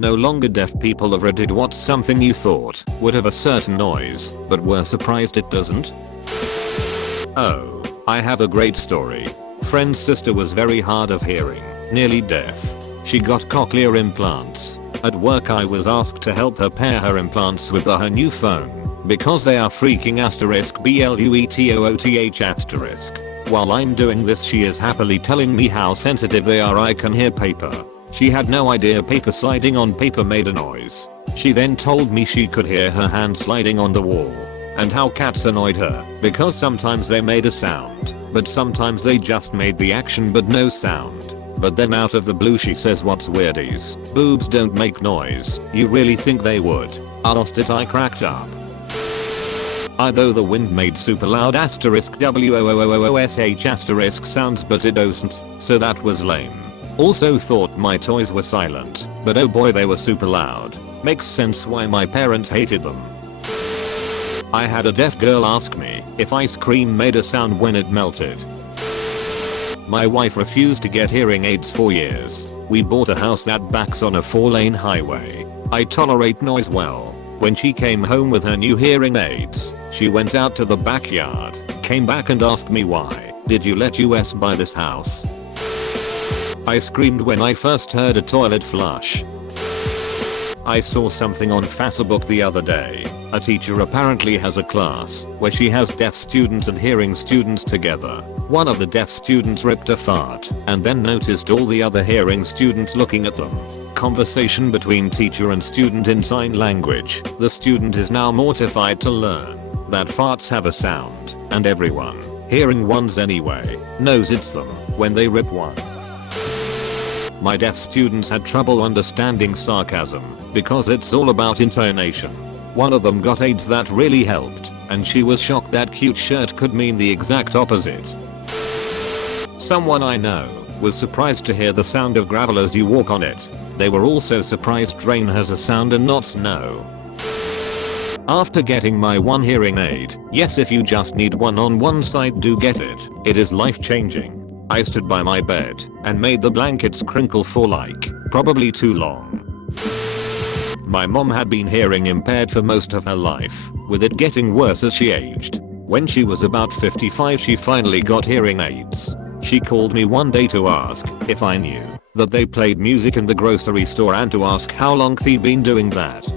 No longer deaf people have rated what's something you thought would have a certain noise, but were surprised it doesn't? Oh, I have a great story. Friend's sister was very hard of hearing, nearly deaf. She got cochlear implants. At work I was asked to help her pair her implants with her new phone, because they are freaking *BLUETOOTH*. While I'm doing this she is happily telling me how sensitive they are. I can hear paper. She had no idea paper sliding on paper made a noise. She then told me she could hear her hand sliding on the wall. And how cats annoyed her, because sometimes they made a sound, but sometimes they just made the action but no sound. But then out of the blue she says, what's weird is, boobs don't make noise. You really think they would? I lost it. I cracked up. Though the wind made super loud *WOOOOOSH* sounds but it doesn't, so that was lame. Also thought my toys were silent, but oh boy they were super loud. Makes sense why my parents hated them. I had a deaf girl ask me if ice cream made a sound when it melted. My wife refused to get hearing aids for years. We bought a house that backs on a 4-lane highway. I tolerate noise well. When she came home with her new hearing aids, she went out to the backyard, came back and asked me, why did you let us buy this house? I screamed when I first heard a toilet flush. I saw something on Facebook the other day. A teacher apparently has a class where she has deaf students and hearing students together. One of the deaf students ripped a fart and then noticed all the other hearing students looking at them. Conversation between teacher and student in sign language. The student is now mortified to learn that farts have a sound, and everyone, hearing ones anyway, knows it's them when they rip one. My deaf students had trouble understanding sarcasm because it's all about intonation. One of them got aids that really helped, and she was shocked that cute shirt could mean the exact opposite. Someone I know was surprised to hear the sound of gravel as you walk on it. They were also surprised rain has a sound and not snow. After getting my one hearing aid, yes, if you just need one on one side, do get it. It is life changing. I stood by my bed and made the blankets crinkle for probably too long. My mom had been hearing impaired for most of her life, with it getting worse as she aged. When she was about 55 she finally got hearing aids. She called me one day to ask if I knew that they played music in the grocery store and to ask how long they'd been doing that.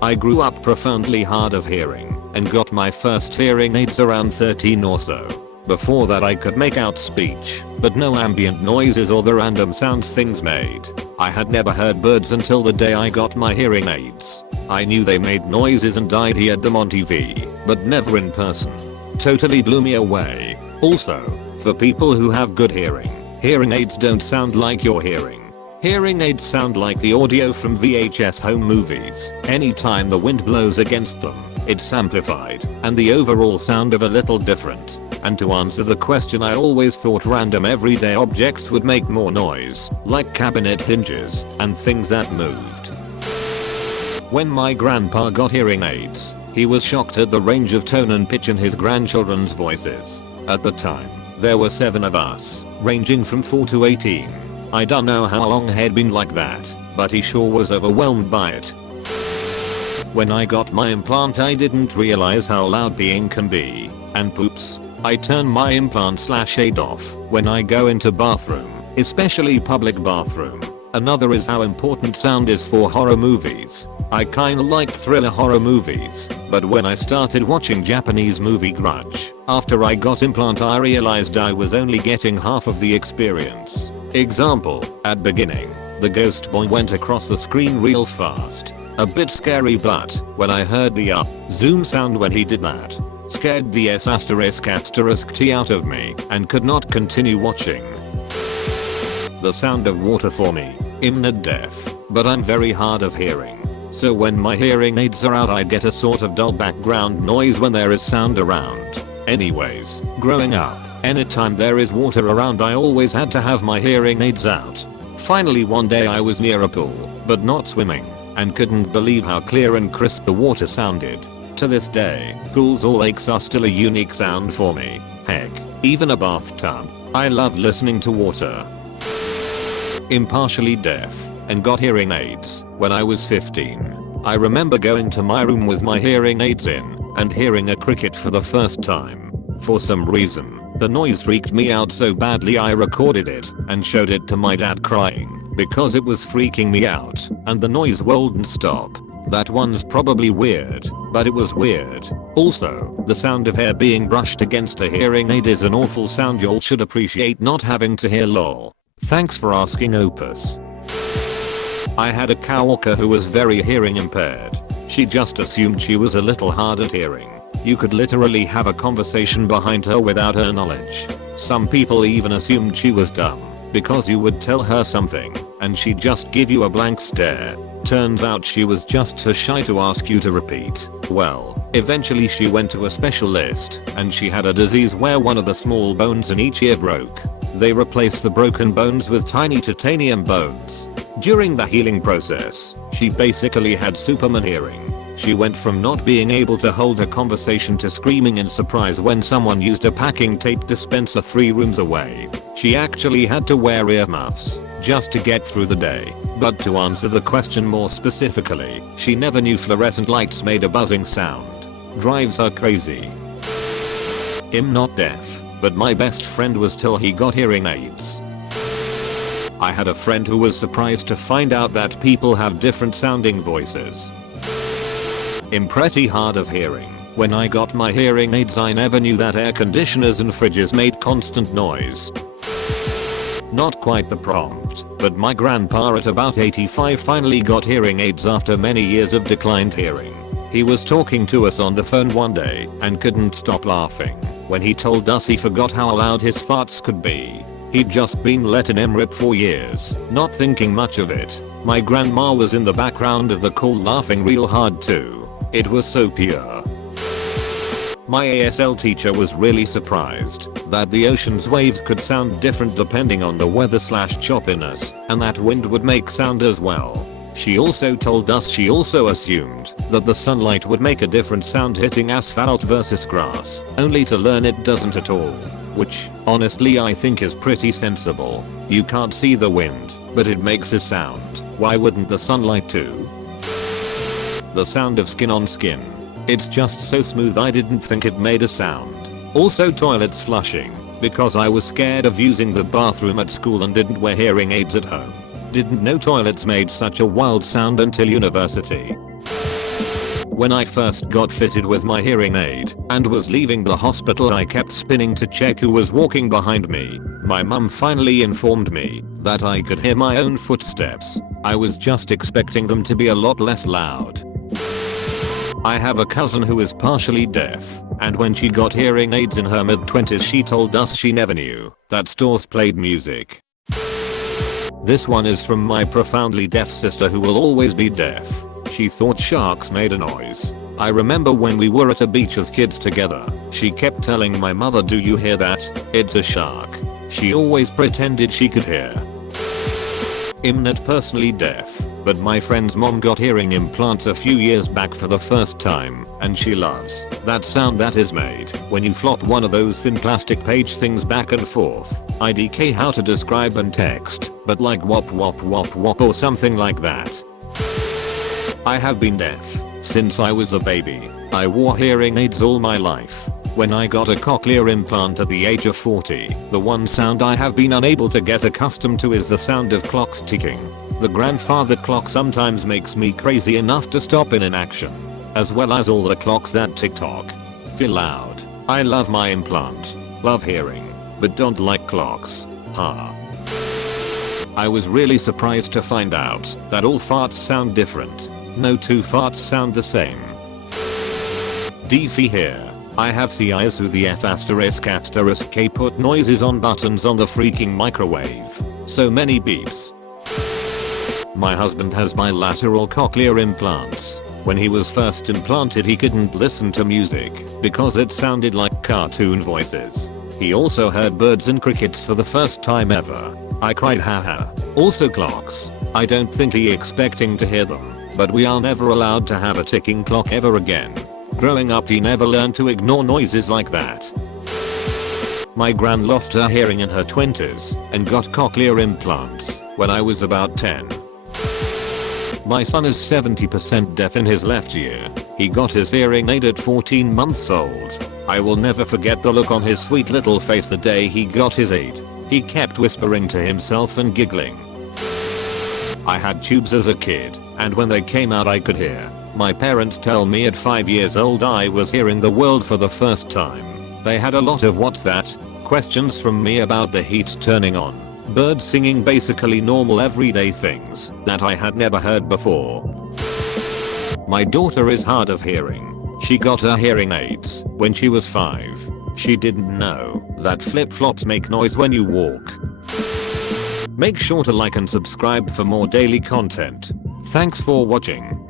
I grew up profoundly hard of hearing and got my first hearing aids around 13 or so. Before that I could make out speech, but no ambient noises or the random sounds things made. I had never heard birds until the day I got my hearing aids. I knew they made noises and I'd heard them on TV, but never in person. Totally blew me away. Also, for people who have good hearing, hearing aids don't sound like you're hearing. Hearing aids sound like the audio from VHS home movies. Anytime the wind blows against them, it's amplified, and the overall sound of a little different. And to answer the question, I always thought random everyday objects would make more noise, like cabinet hinges and things that moved. When my grandpa got hearing aids, he was shocked at the range of tone and pitch in his grandchildren's voices. At the time, there were 7 of us, ranging from 4 to 18. I don't know how long had been like that, but he sure was overwhelmed by it. When I got my implant I didn't realize how loud peeing can be, and poops. I turn my implant/aid off when I go into bathroom, especially public bathroom. Another is how important sound is for horror movies. I kinda like thriller horror movies, but when I started watching Japanese movie Grudge, after I got implant I realized I was only getting half of the experience. Example, at beginning, the ghost boy went across the screen real fast. A bit scary, but when I heard the zoom sound when he did that, scared the ***t out of me and could not continue watching. The sound of water for me, I'm not deaf, but I'm very hard of hearing. So when my hearing aids are out I get a sort of dull background noise when there is sound around. Anyways, growing up, anytime there is water around I always had to have my hearing aids out. Finally one day I was near a pool, but not swimming, and couldn't believe how clear and crisp the water sounded. To this day, pools or lakes are still a unique sound for me. Heck, even a bathtub. I love listening to water. Impartially deaf. and got hearing aids when I was 15. I remember going to my room with my hearing aids in and hearing a cricket for the first time. For some reason, the noise freaked me out so badly I recorded it and showed it to my dad crying because it was freaking me out and the noise wouldn't stop. That one's probably weird, but it was weird. Also, the sound of hair being brushed against a hearing aid is an awful sound y'all should appreciate not having to hear lol. Thanks for asking Opus. I had a coworker who was very hearing impaired. She just assumed she was a little hard at hearing. You could literally have a conversation behind her without her knowledge. Some people even assumed she was dumb because you would tell her something and she'd just give you a blank stare. Turns out she was just too shy to ask you to repeat. Well, eventually she went to a specialist and she had a disease where one of the small bones in each ear broke. They replaced the broken bones with tiny titanium bones. During the healing process, she basically had Superman hearing. She went from not being able to hold a conversation to screaming in surprise when someone used a packing tape dispenser 3 rooms away. She actually had to wear earmuffs just to get through the day. But to answer the question more specifically, she never knew fluorescent lights made a buzzing sound. Drives her crazy. I'm not deaf, but my best friend was till he got hearing aids. I had a friend who was surprised to find out that people have different sounding voices. I'm pretty hard of hearing. When I got my hearing aids I never knew that air conditioners and fridges made constant noise. Not quite the prompt, but my grandpa at about 85 finally got hearing aids after many years of declined hearing. He was talking to us on the phone one day and couldn't stop laughing when he told us he forgot how loud his farts could be. He'd just been letting them rip for years, not thinking much of it. My grandma was in the background of the call laughing real hard too. It was so pure. My ASL teacher was really surprised that the ocean's waves could sound different depending on the weather/choppiness, and that wind would make sound as well. She also told us she also assumed that the sunlight would make a different sound hitting asphalt versus grass, only to learn it doesn't at all. Which, honestly I think is pretty sensible. You can't see the wind, but it makes a sound. Why wouldn't the sunlight too? The sound of skin on skin. It's just so smooth I didn't think it made a sound. Also toilets flushing, because I was scared of using the bathroom at school and didn't wear hearing aids at home. Didn't know toilets made such a wild sound until university. When I first got fitted with my hearing aid and was leaving the hospital I kept spinning to check who was walking behind me. My mum finally informed me that I could hear my own footsteps. I was just expecting them to be a lot less loud. I have a cousin who is partially deaf, and when she got hearing aids in her mid-20s she told us she never knew that stores played music. This one is from my profoundly deaf sister who will always be deaf. She thought sharks made a noise. I remember when we were at a beach as kids together, she kept telling my mother, "Do you hear that? It's a shark." She always pretended she could hear. I'm not personally deaf, but my friend's mom got hearing implants a few years back for the first time, and she loves that sound that is made when you flop one of those thin plastic page things back and forth. IDK how to describe and text, but like wop wop wop wop or something like that. I have been deaf since I was a baby. I wore hearing aids all my life. When I got a cochlear implant at the age of 40, the one sound I have been unable to get accustomed to is the sound of clocks ticking. The grandfather clock sometimes makes me crazy enough to stop in inaction, as well as all the clocks that tick-tock. Feel loud. I love my implant. Love hearing, but don't like clocks. Ha. I was really surprised to find out that all farts sound different. No two farts sound the same. Deefy here. I have CIs who the F***K put noises on buttons on the freaking microwave. So many beeps. My husband has bilateral cochlear implants. When he was first implanted he couldn't listen to music because it sounded like cartoon voices. He also heard birds and crickets for the first time ever. I cried haha. Also clocks. I don't think he expecting to hear them, but we are never allowed to have a ticking clock ever again. Growing up he never learned to ignore noises like that. My gran lost her hearing in her 20s and got cochlear implants when I was about 10. My son is 70% deaf in his left ear. He got his hearing aid at 14 months old. I will never forget the look on his sweet little face the day he got his aid. He kept whispering to himself and giggling. I had tubes as a kid, and when they came out I could hear. My parents tell me at 5 years old I was hearing the world for the first time. They had a lot of "what's that?" questions from me about the heat turning on, birds singing, basically normal everyday things that I had never heard before. My daughter is hard of hearing. She got her hearing aids when she was 5. She didn't know that flip-flops make noise when you walk. Make sure to like and subscribe for more daily content. Thanks for watching.